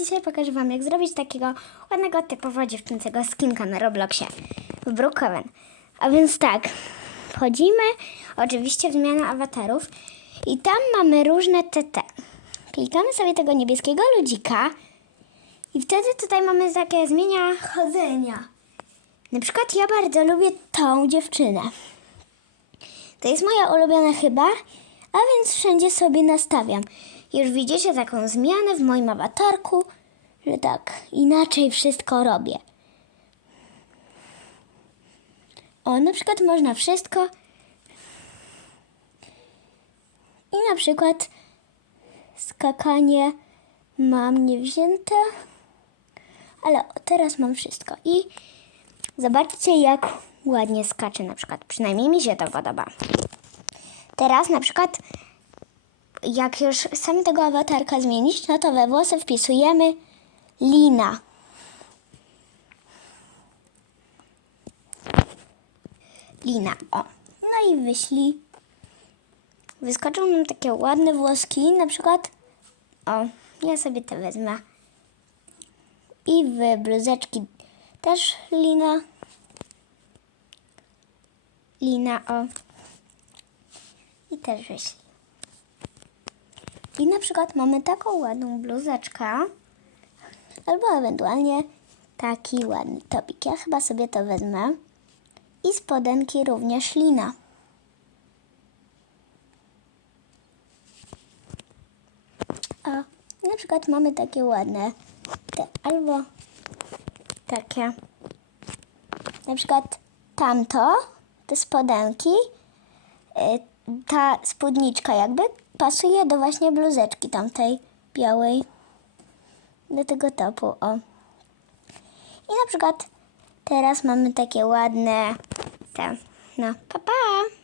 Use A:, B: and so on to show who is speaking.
A: Dzisiaj pokażę Wam, jak zrobić takiego ładnego, typowo dziewczęcego skinka na Robloxie w Brookhaven. A więc tak, wchodzimy oczywiście w zmianę awatarów i tam mamy różne TT. Klikamy sobie tego niebieskiego ludzika i wtedy tutaj mamy takie zmienia chodzenia. Na przykład ja bardzo lubię tą dziewczynę. To jest moja ulubiona chyba, a więc wszędzie sobie nastawiam. Już widzicie taką zmianę w moim awatarku, że tak inaczej wszystko robię. O, na przykład można wszystko. I na przykład skakanie mam niewzięte, ale teraz mam wszystko. I zobaczcie, jak ładnie skacze na przykład. Przynajmniej mi się to podoba. Teraz na przykład, jak już chcemy tego awatarka zmienić, no to we włosy wpisujemy lina. Lina, o. No i wyślij. Wyskoczą nam takie ładne włoski, na przykład, o, ja sobie te wezmę. I w bluzeczki też lina. Lina, o. I też wyślij. I na przykład mamy taką ładną bluzeczkę, albo ewentualnie taki ładny topik. Ja chyba sobie to wezmę. I spodenki również lina. O, na przykład mamy takie ładne, te, albo takie. Na przykład tamto, te spodenki, y, ta spódniczka jakby pasuje do właśnie bluzeczki tamtej białej. Do tego topu, o. I na przykład teraz mamy takie ładne te, no, pa pa!